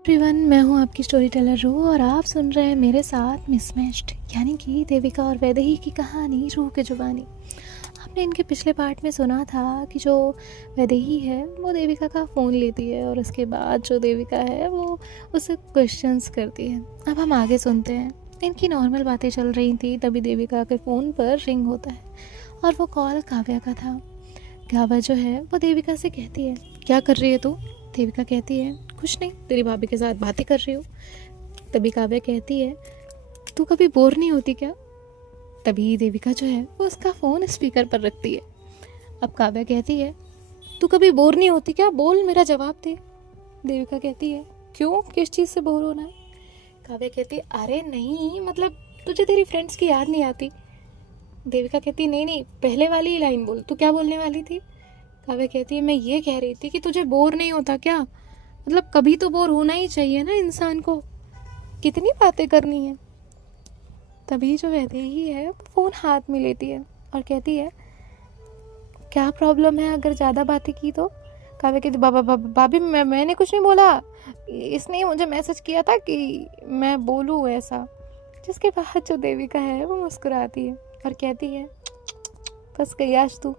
Everyone, मैं हूँ आपकी स्टोरी टेलर रू और आप सुन रहे हैं मेरे साथ मिसमैच्ड, यानी कि देविका और वैदेही की कहानी रूह के जुबानी। आपने इनके पिछले पार्ट में सुना था कि जो वैदेही है वो देविका का फ़ोन लेती है और उसके बाद जो देविका है वो उससे क्वेश्चंस करती है। अब हम आगे सुनते हैं। इनकी नॉर्मल बातें चल रही थी, तभी देविका के फ़ोन पर रिंग होता है और वो कॉल काव्या का था। काव्या जो है वो देविका से कहती है, क्या कर रही है तू? देविका कहती है, कुछ नहीं, तेरी भाभी के साथ बातें कर रही हूँ। तभी काव्या कहती है, तू कभी बोर नहीं होती क्या? तभी देविका जो है वो उसका फ़ोन स्पीकर पर रखती है। अब काव्या कहती है, तू कभी बोर नहीं होती क्या? बोल, मेरा जवाब दे। देविका कहती है, क्यों, किस चीज़ से बोर होना है? काव्या कहती है, अरे नहीं, मतलब तुझे तेरी फ्रेंड्स की याद नहीं आती? देविका कहती है, नहीं नहीं, पहले वाली ही लाइन बोल, तू क्या बोलने वाली थी? काव्या कहती है, मैं ये कह रही थी कि तुझे बोर नहीं होता क्या? मतलब कभी तो बोर होना ही चाहिए ना इंसान को, कितनी बातें करनी है। तभी जो वैदेही है वो फ़ोन हाथ में लेती है और कहती है, क्या प्रॉब्लम है अगर ज़्यादा बातें की तो? काव्या कहती, भाभी मैंने कुछ नहीं बोला, इसने मुझे मैसेज किया था कि मैं बोलूँ ऐसा। जिसके बाद जो देविका है वो मुस्कुराती है और कहती है, फंस गई आज तू,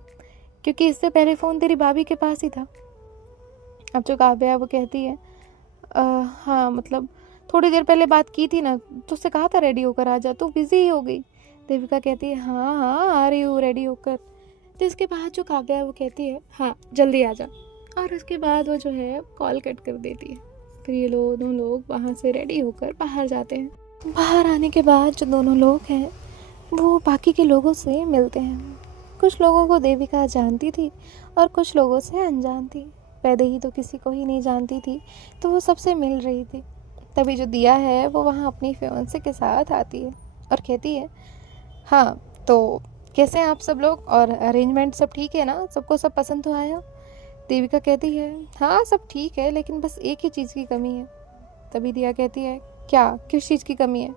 क्योंकि इससे पहले फ़ोन तेरी भाभी के पास ही था। अब जो काव्या है वो कहती है, हाँ मतलब थोड़ी देर पहले बात की थी ना, तुझसे कहा था रेडी होकर आ जा, तू बिज़ी ही हो गई। देविका कहती है, हाँ हाँ आ रही हूँ रेडी होकर। तो इसके बाद जो काव्या है वो कहती है, हाँ जल्दी आ जा। और उसके बाद वो जो है कॉल कट कर देती है। फिर ये दोनों लोग वहाँ से रेडी होकर बाहर जाते हैं। बाहर आने के बाद जो दोनों लोग हैं वो बाकी के लोगों से मिलते हैं। कुछ लोगों को देविका जानती थी और कुछ लोगों से अनजान थी। वैदेही तो किसी को ही नहीं जानती थी, तो वो सबसे मिल रही थी। तभी जो दिया है वो वहाँ अपनी फियांसे के साथ आती है और कहती है, हाँ तो कैसे हैं आप सब लोग, और अरेंजमेंट सब ठीक है ना, सबको सब पसंद तो आया? देविका कहती है, हाँ सब ठीक है, लेकिन बस एक ही चीज़ की कमी है। तभी दिया कहती है, क्या, किस चीज़ की कमी है?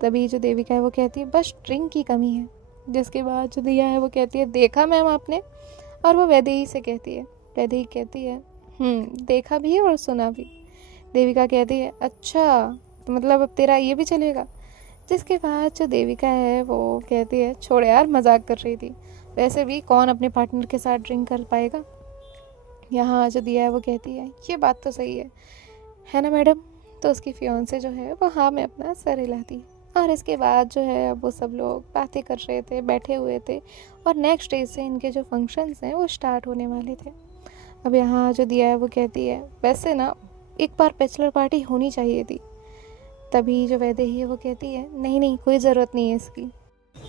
तभी जो देविका है वो कहती है, बस ड्रिंक की कमी है। जिसके बाद जो दिया है वो कहती है, देखा मैम आपने? और वो वैदेही से कहती है। वैदेही कहती है, देखा भी है और सुना भी। देविका कहती है, अच्छा तो मतलब अब तेरा ये भी चलेगा? जिसके बाद जो देविका है वो कहती है, छोड़ यार, मजाक कर रही थी, वैसे भी कौन अपने पार्टनर के साथ ड्रिंक कर पाएगा। यहाँ जो दिया है वो कहती है, ये बात तो सही है ना मैडम? तो उसकी फियांसे जो है वो हाँ में अपना सर हिलाती है। और इसके बाद जो है अब वो सब लोग बातें कर रहे थे, बैठे हुए थे, और नेक्स्ट डे से इनके जो फंक्शंस हैं वो स्टार्ट होने वाले थे। अब यहाँ जो दिया है वो कहती है, वैसे ना एक बार बैचलर पार्टी होनी चाहिए थी। तभी जो वैदेही है वो कहती है, नहीं नहीं, कोई ज़रूरत नहीं है इसकी।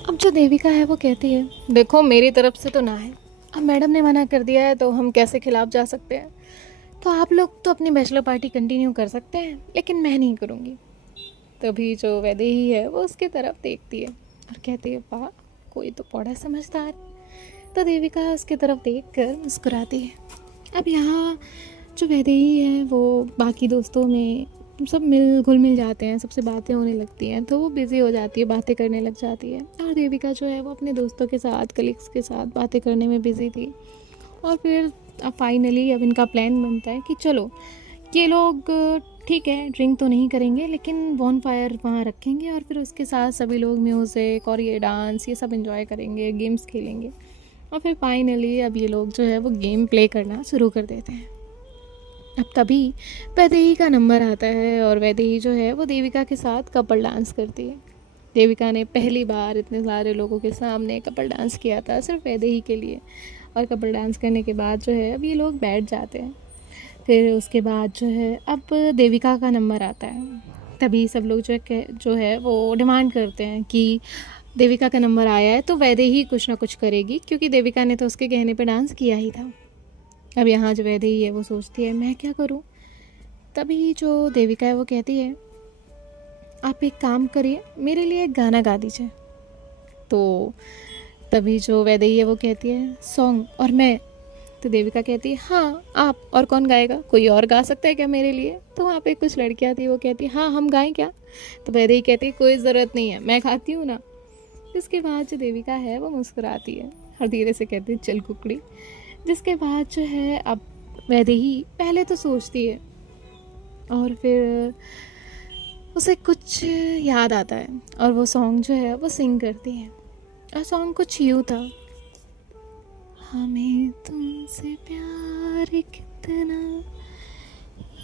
अब जो देविका है वो कहती है, देखो मेरी तरफ से तो ना है, अब मैडम ने मना कर दिया है तो हम कैसे खिलाफ जा सकते हैं? तो आप लोग तो अपनी बैचलर पार्टी कंटिन्यू कर सकते हैं, लेकिन मैं नहीं करूँगी। तभी जो वैदेही है वो उसकी तरफ देखती है और कहती है, वाह, कोई तो बड़ा समझदार। तो देविका उसकी तरफ देख कर मुस्कुराती है। अब यहाँ जो वैदेही है वो बाकी दोस्तों में सब घुल मिल जाते हैं, सबसे बातें होने लगती हैं, तो वो बिज़ी हो जाती है, बातें करने लग जाती है। और देविका जो है वो अपने दोस्तों के साथ, कलीग्स के साथ बातें करने में बिज़ी थी। और फिर अब फाइनली अब इनका प्लान बनता है कि चलो ये लोग, ठीक है ड्रिंक तो नहीं करेंगे लेकिन बॉन फायर वहाँ रखेंगे और फिर उसके साथ सभी लोग म्यूज़िक और ये डांस ये सब एंजॉय करेंगे, गेम्स खेलेंगे। और फिर फाइनली अब ये लोग जो है वो गेम प्ले करना शुरू कर देते हैं। अब तभी वैदेही का नंबर आता है और वैदेही जो है वो देविका के साथ कपल डांस करती है। देविका ने पहली बार इतने सारे लोगों के सामने कपल डांस किया था सिर्फ वैदेही के लिए। और कपल डांस करने के बाद जो है अब ये लोग बैठ जाते हैं। फिर उसके बाद जो है अब देविका का नंबर आता है। तभी सब लोग जो है वो डिमांड करते हैं कि देविका का नंबर आया है तो वैदेही कुछ ना कुछ करेगी, क्योंकि देविका ने तो उसके कहने पे डांस किया ही था। अब यहाँ जो वैदेही है वो सोचती है, मैं क्या करूँ? तभी जो देविका है वो कहती है, आप एक काम करिए, मेरे लिए एक गाना गा दीजिए। तो तभी जो वैदेही है वो कहती है, सॉन्ग और मैं? तो देविका कहती है, हाँ आप, और कौन गाएगा? कोई और गा सकता है क्या मेरे लिए? तो वहाँ पे कुछ लड़कियाँ थी, वो कहती हाँ हम गाएं क्या? तो वैदेही कहती है, कोई ज़रूरत नहीं है, मैं गाती हूँ ना। इसके बाद जो देविका है वो मुस्कुराती है और धीरे से कहती है, चल कुकड़ी। जिसके बाद जो है अब वैदेही पहले तो सोचती है और फिर उसे कुछ याद आता है और वो सॉन्ग जो है वो सिंग करती है। और सॉन्ग कुछ यूँ था, हमें तुमसे प्यार कितना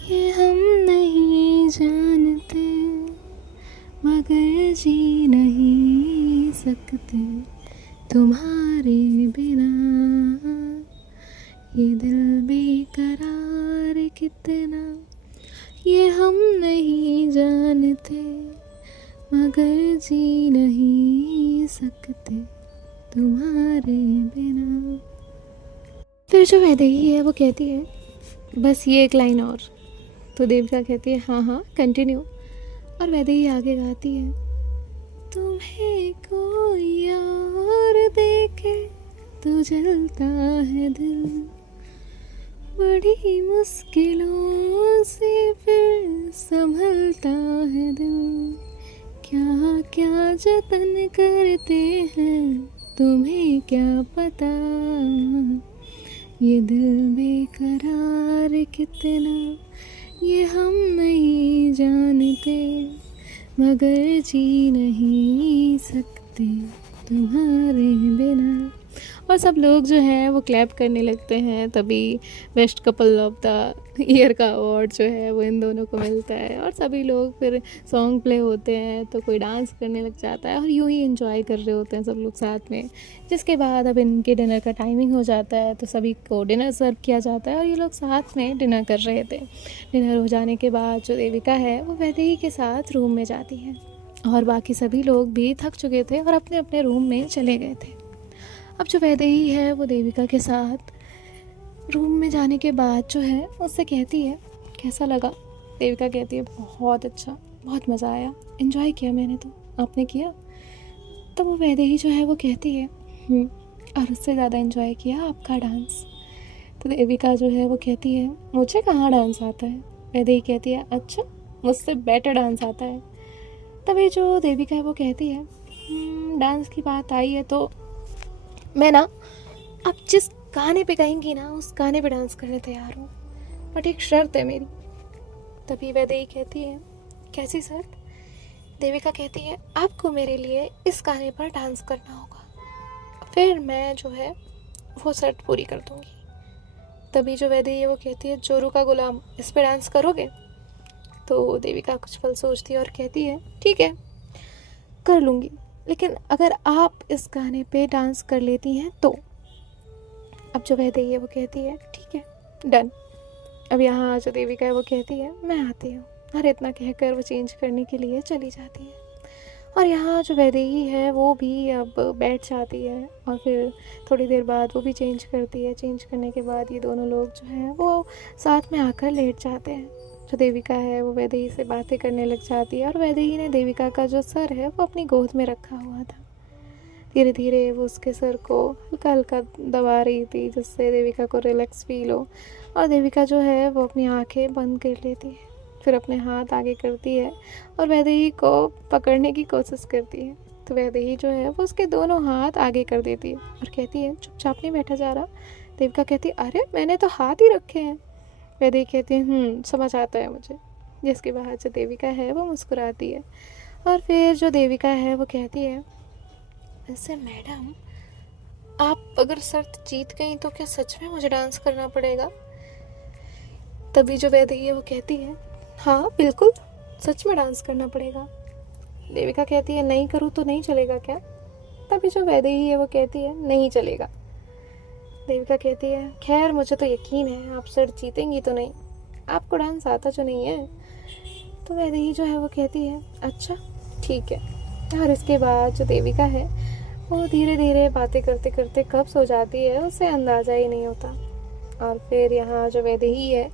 ये हम नहीं जानते, मगर जी नहीं सकते तुम्हारे बिना, ये दिल बेकरार कितना ये हम नहीं जानते, मगर जी नहीं सकते तुम्हारे बिना। फिर जो वैदेही है वो कहती है बस ये एक लाइन और, तो देविका कहती है हाँ हाँ कंटिन्यू। और वैदेही आगे गाती है, तुम्हें कोई और देखे तो जलता है दिल, बड़ी मुश्किलों से फिर संभलता है दिल, क्या क्या जतन करते हैं तुम्हें क्या पता, ये दिल बेकरार कितना ये हम नहीं जानते, मगर जी नहीं सकते तुम्हारे बिना। और सब लोग जो हैं वो क्लैप करने लगते हैं। तभी best couple of the year का अवार्ड जो है वो इन दोनों को मिलता है। और सभी लोग फिर सॉन्ग प्ले होते हैं तो कोई डांस करने लग जाता है और यूं ही एंजॉय कर रहे होते हैं सब लोग साथ में। जिसके बाद अब इनके डिनर का टाइमिंग हो जाता है तो सभी को डिनर सर्व किया जाता है और ये लोग साथ में डिनर कर रहे थे। डिनर हो जाने के बाद जो देविका है वो वैदेही के साथ रूम में जाती है और बाकी सभी लोग भी थक चुके थे और अपने अपने रूम में चले गए थे। अब जो वैदेही है वो देविका के साथ रूम में जाने के बाद जो है उससे कहती है कैसा लगा। देविका कहती है बहुत अच्छा, बहुत मज़ा आया, एंजॉय किया मैंने, तो आपने किया? तो वो वैदेही जो है वो कहती है और उससे ज़्यादा एंजॉय किया आपका डांस। तो देविका जो है वो कहती है मुझे कहाँ डांस आता है। वैदेही कहती है अच्छा, मुझसे बेटर डांस आता है। तभी जो देविका है वो कहती है डांस की बात आई है तो मैं ना अब जिस गाने पे कहेंगी ना उस गाने पे डांस करने तैयार हूँ, बट एक शर्त है मेरी। तभी वैदेही कहती है कैसी शर्त? देविका कहती है आपको मेरे लिए इस गाने पर डांस करना होगा, फिर मैं जो है वो शर्त पूरी कर दूँगी। तभी जो वैदेही है वो कहती है जोरू का गुलाम, इस पे डांस करोगे? तो देविका कुछ पल सोचती है और कहती है ठीक है कर लूँगी, लेकिन अगर आप इस गाने पे डांस कर लेती हैं तो। अब जो वैदेही है वो कहती है ठीक है डन। अब यहाँ जो देविका है वो कहती है मैं आती हूँ, और इतना कहकर वो चेंज करने के लिए चली जाती है। और यहाँ जो वैदेही है वो भी अब बैठ जाती है और फिर थोड़ी देर बाद वो भी चेंज करती है। चेंज करने के बाद ये दोनों लोग जो हैं वो साथ में आकर लेट जाते हैं। जो देविका है वो वैदेही से बातें करने लग जाती है और वैदेही ने देविका का जो सर है वो अपनी गोद में रखा हुआ था। धीरे धीरे वो उसके सर को हल्का हल्का दबा रही थी जिससे देविका को रिलैक्स फील हो। और देविका जो है वो अपनी आंखें बंद कर लेती है, फिर अपने हाथ आगे करती है और वैदेही को पकड़ने की कोशिश करती है। तो वैदेही जो है वो उसके दोनों हाथ आगे कर देती है और कहती है चुपचाप नहीं बैठा जा रहा। देविका कहती है अरे मैंने तो हाथ ही रखे हैं। वैदेही कहती है समझ आता है मुझे। जिसके बाद जो देविका है वो मुस्कुराती है और फिर जो देविका है वो कहती है वैसे मैडम आप अगर शर्त जीत गई तो क्या सच में मुझे डांस करना पड़ेगा? तभी जो वैदेही है वो कहती है हाँ बिल्कुल सच में डांस करना पड़ेगा। देविका कहती है नहीं करूँ तो नहीं चलेगा क्या? तभी जो वैदेही है वो कहती है नहीं चलेगा। देविका कहती है खैर मुझे तो यकीन है आप शर्त जीतेंगी तो नहीं, आपको डांस आता जो नहीं है। तो वैदेही जो है वो कहती है अच्छा ठीक है। और इसके बाद जो देविका है वो धीरे धीरे बातें करते करते कब सो जाती है उसे अंदाज़ा ही नहीं होता। और फिर यहाँ जो वैदेही है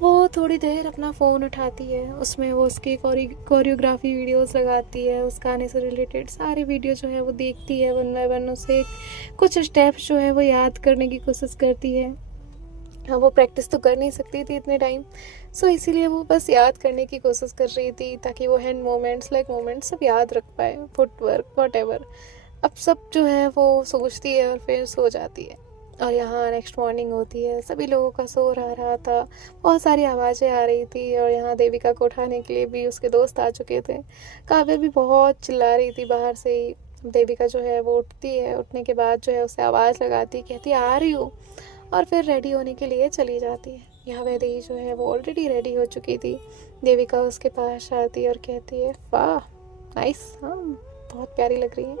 वो थोड़ी देर अपना फ़ोन उठाती है, उसमें वो उसकी कोरियोग्राफी वीडियोस लगाती है, उस गाने से रिलेटेड सारे वीडियो जो है वो देखती है, वन बाय वन उसे कुछ स्टेप्स जो है वो याद करने की कोशिश करती है। हाँ वो प्रैक्टिस तो कर नहीं सकती थी इतने टाइम, सो इसीलिए वो बस याद करने की कोशिश कर रही थी ताकि वो हैंड मोमेंट्स लेग मोमेंट्स सब याद रख पाए, फुटवर्क व्हाटएवर। अब सब जो है वो सोचती है और फिर सो जाती है। और यहाँ नेक्स्ट मॉर्निंग होती है, सभी लोगों का शोर आ रहा था, बहुत सारी आवाज़ें आ रही थी और यहाँ देविका को उठाने के लिए भी उसके दोस्त आ चुके थे। काव्या भी बहुत चिल्ला रही थी बाहर से ही। देविका जो है वो उठती है, उठने के बाद जो है उसे आवाज़ लगाती, कहती आ रही हूँ, और फिर रेडी होने के लिए चली जाती है। यहाँ वैदेही जो है वो ऑलरेडी रेडी हो चुकी थी। देविका उसके पास आती है और कहती है वाह नाइस, हाँ बहुत प्यारी लग रही है,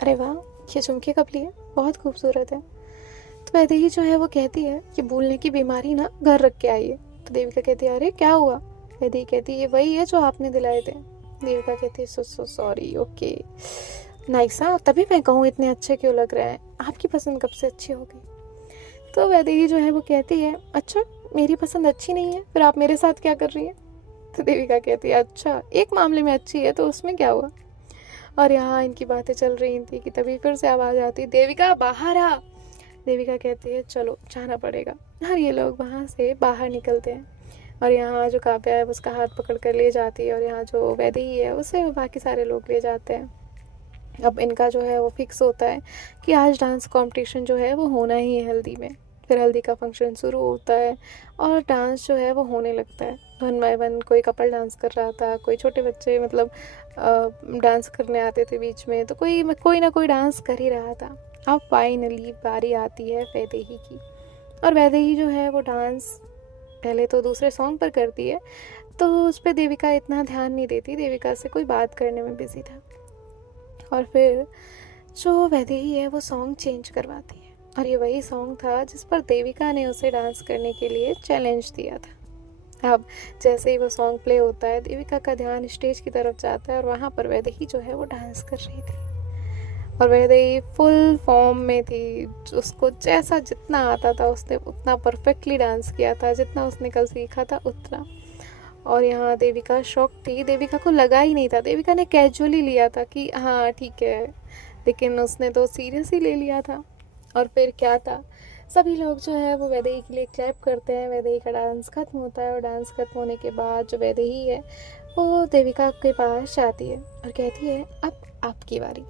अरे वाह ये झुमके कब लिए, बहुत खूबसूरत है। तो वैदेही जो है वो कहती है कि भूलने की बीमारी ना घर रख के आई है। तो देविका कहती है अरे क्या हुआ। वैदेही कहती है ये वही है जो आपने दिलाए थे। देविका कहती है सो सॉरी, ओके नाइस, हाँ तभी मैं कहूँ इतने अच्छे क्यों लग रहे हैं, आपकी पसंद कब से अच्छी हो गई। तो वैदेही जो है वो कहती है अच्छा मेरी पसंद अच्छी नहीं है, फिर आप मेरे साथ क्या कर रही हैं। तो देविका कहती है अच्छा एक मामले में अच्छी है तो उसमें क्या हुआ। और यहाँ इनकी बातें चल रही थी कि तभी फिर से आवाज़ आती देविका बाहर आ। देविका कहती है चलो जाना पड़ेगा। और ये लोग वहाँ से बाहर निकलते हैं और यहाँ जो काव्या है उसका हाथ पकड़ कर ले जाती है और यहाँ जो वैदेही है उसे बाकी सारे लोग ले जाते हैं। अब इनका जो है वो फिक्स होता है कि आज डांस कंपटीशन जो है वो होना ही है हल्दी में। फिर हल्दी का फंक्शन शुरू होता है और डांस जो है वो होने लगता है वन बाय वन। कोई कपल डांस कर रहा था, कोई छोटे बच्चे मतलब डांस करने आते थे बीच में, तो कोई ना कोई डांस कर ही रहा था। अब फाइनली बारी आती है वैदेही की, और वैदेही जो है वो डांस पहले तो दूसरे सॉन्ग पर करती है, तो उस पर देविका इतना ध्यान नहीं देती, देविका से कोई बात करने में बिजी था। और फिर जो वैदेही है वो सॉन्ग चेंज करवाती है, और ये वही सॉन्ग था जिस पर देविका ने उसे डांस करने के लिए चैलेंज दिया था। अब जैसे ही वो सॉन्ग प्ले होता है देविका का ध्यान स्टेज की तरफ जाता है और वहाँ पर वैदेही जो है वो डांस कर रही थी, और वैदेही फुल फॉर्म में थी। उसको जैसा जितना आता था उसने उतना परफेक्टली डांस किया था, जितना उसने कल सीखा था उतना। और यहाँ देविका शॉक थी, देविका को लगा ही नहीं था, देविका ने कैजुअली लिया था कि हाँ ठीक है, लेकिन उसने तो सीरियस ही ले लिया था। और फिर क्या था, सभी लोग जो है वो वैदेही के लिए क्लैप करते हैं। वैदेही का डांस खत्म होता है और डांस खत्म होने के बाद जो वैदेही है वो देविका के पास जाती है और कहती है अब आपकी बारी।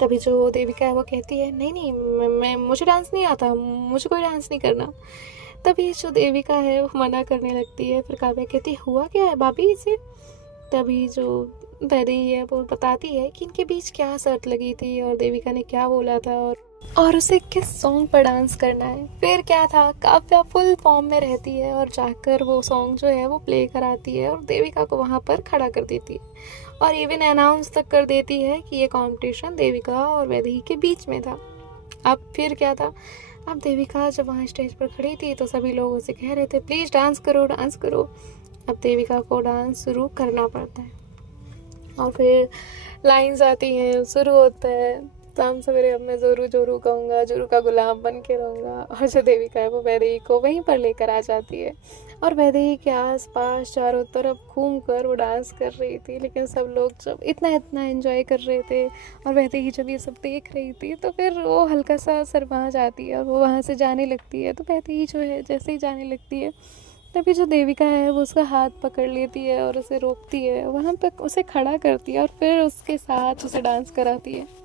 तभी जो देविका है वो कहती है नहीं नहीं मैं मुझे डांस नहीं आता, मुझे कोई डांस नहीं करना। तभी जो देविका है वो मना करने लगती है। फिर काव्या कहती है हुआ क्या है भाभी इसे। तभी जो वैदेही है वो बताती है कि इनके बीच क्या शर्त लगी थी और देविका ने क्या बोला था और उसे किस सॉन्ग पर डांस करना है। फिर क्या था, काव्या फुल फॉर्म में रहती है और जाकर वो सॉन्ग जो है वो प्ले कराती है और देविका को वहाँ पर खड़ा कर देती है और इवन अनाउंस तक कर देती है कि ये कंपटीशन देविका और वैदेही के बीच में था। अब फिर क्या था, अब देविका जब वहाँ स्टेज पर खड़ी थी तो सभी लोग उसे कह रहे थे प्लीज़ डांस करो डांस करो। अब देविका को डांस शुरू करना पड़ता है और फिर लाइंस आती हैं, शुरू होता है शाम सवेरे अब मैं जोरू जोरू कहूँगा, जोरू का गुलाम बन के रहूँगा। और जो देविका है वो वैदेही को वहीं पर लेकर आ जाती है और वैदेही के आस पास चारों तरफ घूम कर वो डांस कर रही थी। लेकिन सब लोग जब इतना एंजॉय कर रहे थे और वैदेही जब ये सब देख रही थी तो फिर वो हल्का सा शर्मा जाती है और वो वहाँ से जाने लगती है। तो वैदेही जो है जैसे ही जाने लगती है तभी जो देविका है वो उसका हाथ पकड़ लेती है और उसे रोकती है, वहाँ पर उसे खड़ा करती है और फिर उसके साथ उसे डांस कराती है।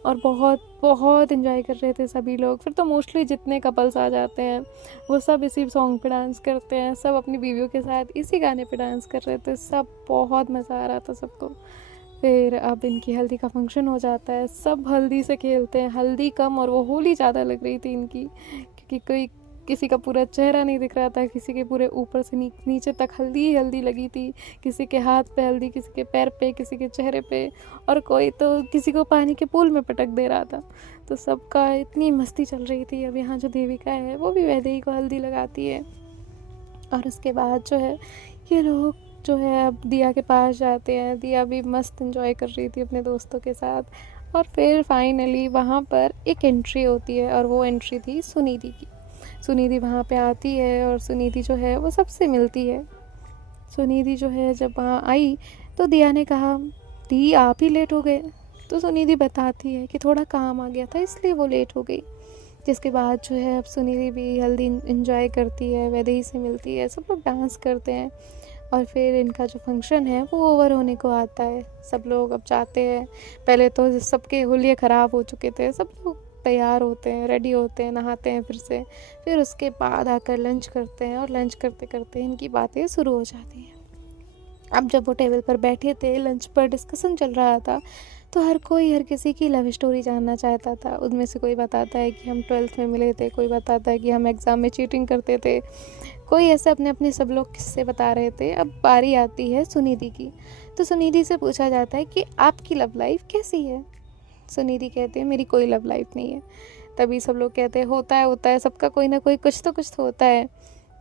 और बहुत बहुत इन्जॉय कर रहे थे सभी लोग। फिर तो मोस्टली जितने कपल्स आ जाते हैं वो सब इसी सॉन्ग पे डांस करते हैं, सब अपनी बीवियों के साथ इसी गाने पे डांस कर रहे थे, सब बहुत मज़ा आ रहा था सबको। फिर अब इनकी हल्दी का फंक्शन हो जाता है, सब हल्दी से खेलते हैं, हल्दी कम और वो होली ज़्यादा लग रही थी इनकी, क्योंकि किसी का पूरा चेहरा नहीं दिख रहा था, किसी के पूरे ऊपर से नीचे तक हल्दी ही हल्दी लगी थी, किसी के हाथ पे हल्दी, किसी के पैर पे, किसी के चेहरे पे, और कोई तो किसी को पानी के पूल में पटक दे रहा था। तो सबका इतनी मस्ती चल रही थी। अब यहाँ जो देविका है वो भी वैदेही को हल्दी लगाती है और उसके बाद जो है ये लोग जो है अब दिया के पास जाते हैं। दिया भी मस्त एंजॉय कर रही थी अपने दोस्तों के साथ। और फिर फाइनली वहाँ पर एक एंट्री होती है और वो एंट्री थी सुनिधि की। सुनिधि वहाँ पे आती है और सुनिधि जो है वो सबसे मिलती है। सुनिधि जो है जब वहाँ आई तो दिया ने कहा दी आप ही लेट हो गए। तो सुनिधि बताती है कि थोड़ा काम आ गया था इसलिए वो लेट हो गई। जिसके बाद जो है अब सुनिधि भी हल्दी इंजॉय करती है, वैदेही से मिलती है, सब लोग डांस करते हैं और फिर इनका जो फंक्शन है वो ओवर होने को आता है। सब लोग अब जाते हैं। पहले तो सबके हुलिये ख़राब हो चुके थे, सब लोग तैयार होते हैं, रेडी होते हैं, नहाते हैं फिर उसके बाद आकर लंच करते हैं और लंच करते करते इनकी बातें शुरू हो जाती हैं। अब जब वो टेबल पर बैठे थे, लंच पर डिस्कशन चल रहा था, तो हर किसी की लव स्टोरी जानना चाहता था। उनमें से कोई बताता है कि हम 12th में मिले थे, कोई बताता है कि हम एग्ज़ाम में चीटिंग करते थे, कोई ऐसे अपने अपने सब लोग किस्से बता रहे थे। अब बारी आती है सुनिधि की, तो सुनिधि से पूछा जाता है कि आपकी लव लाइफ कैसी है। सुनिधि कहती है मेरी कोई लव लाइफ नहीं है। तभी सब लोग कहते हैं होता है सबका कोई ना कोई कुछ तो होता है।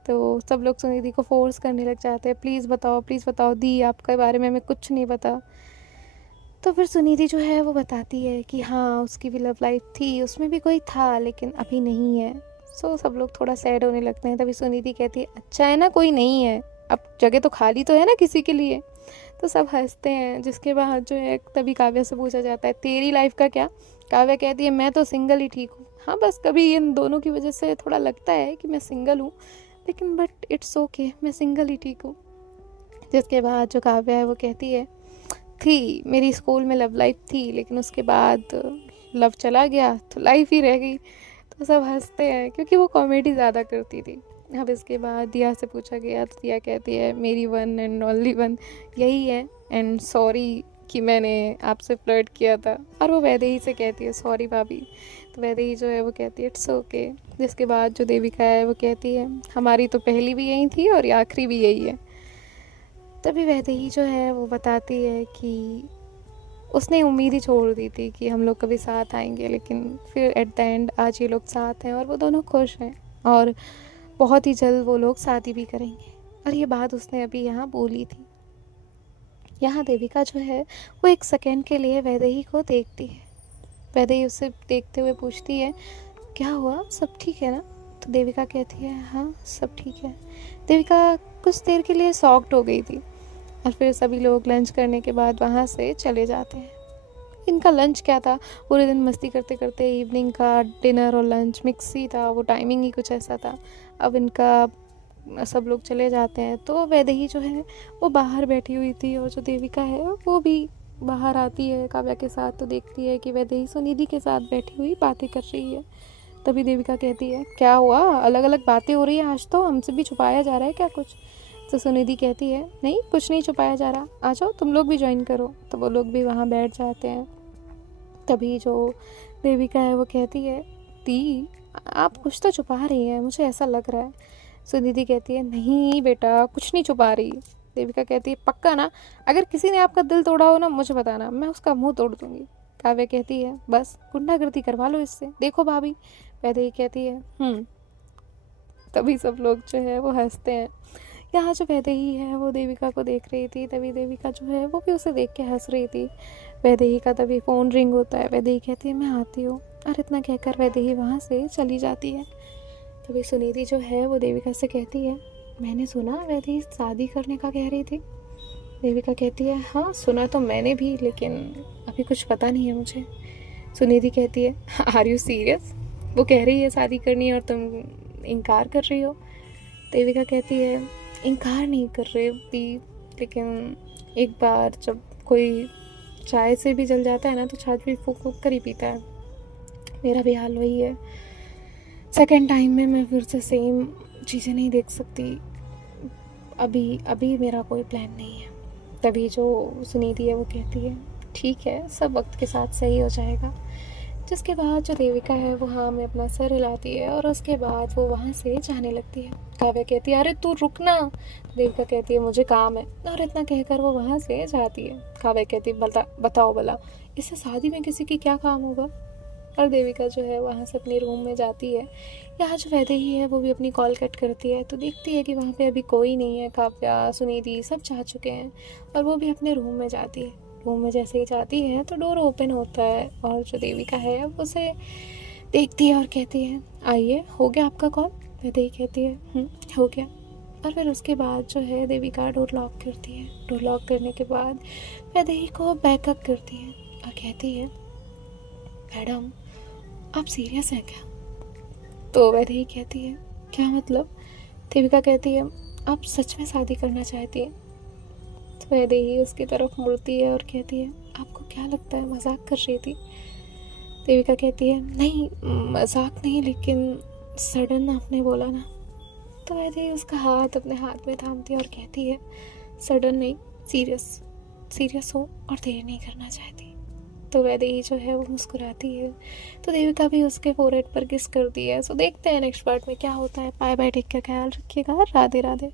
तो सब लोग सुनिधि को फोर्स करने लग जाते हैं, प्लीज़ बताओ दी, आपके बारे में हमें कुछ नहीं पता। तो फिर सुनिधि जो है वो बताती है कि हाँ उसकी भी लव लाइफ थी, उसमें भी कोई था लेकिन अभी नहीं है। सो सब लोग थोड़ा सैड होने लगते हैं। तभी सुनिधि कहती है अच्छा है ना कोई नहीं है, अब जगह तो खाली तो है ना किसी के लिए। तो सब हंसते हैं। जिसके बाद जो है तभी काव्या से पूछा जाता है तेरी लाइफ का क्या। काव्या कहती है मैं तो सिंगल ही ठीक हूँ। हाँ बस कभी इन दोनों की वजह से थोड़ा लगता है कि मैं सिंगल हूँ, लेकिन बट इट्स ओके, मैं सिंगल ही ठीक हूँ। जिसके बाद जो काव्या है वो कहती है थी मेरी स्कूल में लव लाइफ थी, लेकिन उसके बाद लव चला गया तो लाइफ ही रह गई। तो सब हंसते हैं क्योंकि वो कॉमेडी ज़्यादा करती थी। अब इसके बाद दिया से पूछा गया तो दिया कहती है मेरी वन एंड ओनली वन यही है, एंड सॉरी कि मैंने आपसे फ्लर्ट किया था। और वो वैदेही से कहती है सॉरी भाभी। तो वैदेही जो है वो कहती है इट्स ओके। जिसके बाद जो देविका है वो कहती है हमारी तो पहली भी यही थी और आखिरी भी यही है। तभी वैदेही जो है वो बताती है कि उसने उम्मीद ही छोड़ दी थी कि हम लोग कभी साथ आएंगे, लेकिन फिर एट द एंड आज ये लोग साथ हैं और वो दोनों खुश हैं और बहुत ही जल्द वो लोग शादी भी करेंगे। और ये बात उसने अभी यहाँ बोली थी। यहाँ देविका जो है वो एक सेकेंड के लिए वैदेही को देखती है। वैदेही उसे देखते हुए पूछती है क्या हुआ, सब ठीक है ना। तो देविका कहती है हाँ सब ठीक है। देविका कुछ देर के लिए शॉक्ड हो गई थी। और फिर सभी लोग लंच करने के बाद वहाँ से चले जाते हैं। इनका लंच क्या था, पूरे दिन मस्ती करते करते इवनिंग का डिनर और लंच मिक्स ही था, वो टाइमिंग ही कुछ ऐसा था। अब इनका सब लोग चले जाते हैं तो वैदेही जो है वो बाहर बैठी हुई थी और जो देविका है वो भी बाहर आती है काव्या के साथ। तो देखती है कि वैदेही सुनिधि के साथ बैठी हुई बातें कर रही है। तभी देविका कहती है क्या हुआ, अलग अलग बातें हो रही है आज, तो हमसे भी छुपाया जा रहा है क्या कुछ। तो सुनिधि कहती है नहीं कुछ नहीं छुपाया जा रहा, आ जाओ तुम लोग भी ज्वाइन करो। तो वो लोग भी वहाँ बैठ जाते हैं। तभी जो देविका है वो कहती है दी आप कुछ तो छुपा रही हैं, मुझे ऐसा लग रहा है। सुनिधि कहती है नहीं बेटा कुछ नहीं छुपा रही। देविका कहती है पक्का ना, अगर किसी ने आपका दिल तोड़ा हो ना मुझे बताना, मैं उसका मुंह तोड़ दूंगी। काव्या कहती है बस गुंडागर्दी करवा लो इससे, देखो भाभी। वैदेही कहती है। तभी सब लोग जो है वो हंसते हैं। यहाँ जो वैदेही है वो देविका को देख रही थी, तभी देविका जो है वो भी उसे देख के हंस रही थी। वैदेही का तभी फ़ोन रिंग होता है। वैदेही कहती है मैं आती हूँ, और इतना कहकर वैदेही वहाँ से चली जाती है। तभी सुनिधि जो है वो देविका से कहती है मैंने सुना वैदेही शादी करने का कह रही थी। देविका कहती है हाँ सुना तो मैंने भी, लेकिन अभी कुछ पता नहीं है मुझे। सुनिधि कहती है आर यू सीरियस, वो कह रही है शादी करनी और तुम इनकार कर रही हो। देविका कहती है इनकार नहीं कर रही थी, लेकिन एक बार जब कोई चाय से भी जल जाता है ना तो छाछ भी फूक फूक कर ही पीता है। मेरा भी हाल वही है। सेकेंड टाइम में मैं फिर से सेम चीज़ें नहीं देख सकती। अभी मेरा कोई प्लान नहीं है। तभी जो सुनिधि है वो कहती है ठीक है सब वक्त के साथ सही हो जाएगा। जिसके बाद जो देविका है वो हाँ में अपना सर हिलाती है और उसके बाद वो वहाँ से जाने लगती है। काव्या कहती है अरे तू रुक ना। देविका कहती है मुझे काम है, और इतना कहकर वो वहाँ से जाती है। काव्या कहती है बताओ भला इससे शादी में किसी की क्या काम होगा। और देविका जो है वहाँ से अपने रूम में जाती है। यहाँ जो वैदेही है वो भी अपनी कॉल कट करती है तो देखती है कि वहाँ पे अभी कोई नहीं है। काव्या सुनिधि सब जा चुके हैं और वो भी अपने रूम में जाती है। रूम में जैसे ही जाती है तो डोर ओपन होता है और जो देविका है वो उसे देखती है और कहती है आइए हो गया आपका कॉल। वैदेही कहती है हो गया। और फिर उसके बाद जो है देविका डोर लॉक करती है। डोर लॉक करने के बाद वैदेही को बैकअप करती है और कहती है मैडम आप सीरियस हैं क्या। तो वैदेही कहती है क्या मतलब। देविका कहती है आप सच में शादी करना चाहती हैं। तो वैदेही उसकी तरफ मुड़ती है और कहती है आपको क्या लगता है मजाक कर रही थी। देविका कहती है नहीं, मजाक नहीं, लेकिन सडन आपने बोला ना। तो वैदेही उसका हाथ अपने हाथ में थामती है और कहती है सडन नहीं, सीरियस हो और देर नहीं करना चाहती। तो वैदेही जो है वो मुस्कुराती है, तो देविका भी उसके फोरहेड पर किस करती है। सो देखते हैं नेक्स्ट पार्ट में क्या होता है। बाय बाय, टेक केयर, ख्याल रखिएगा, राधे राधे।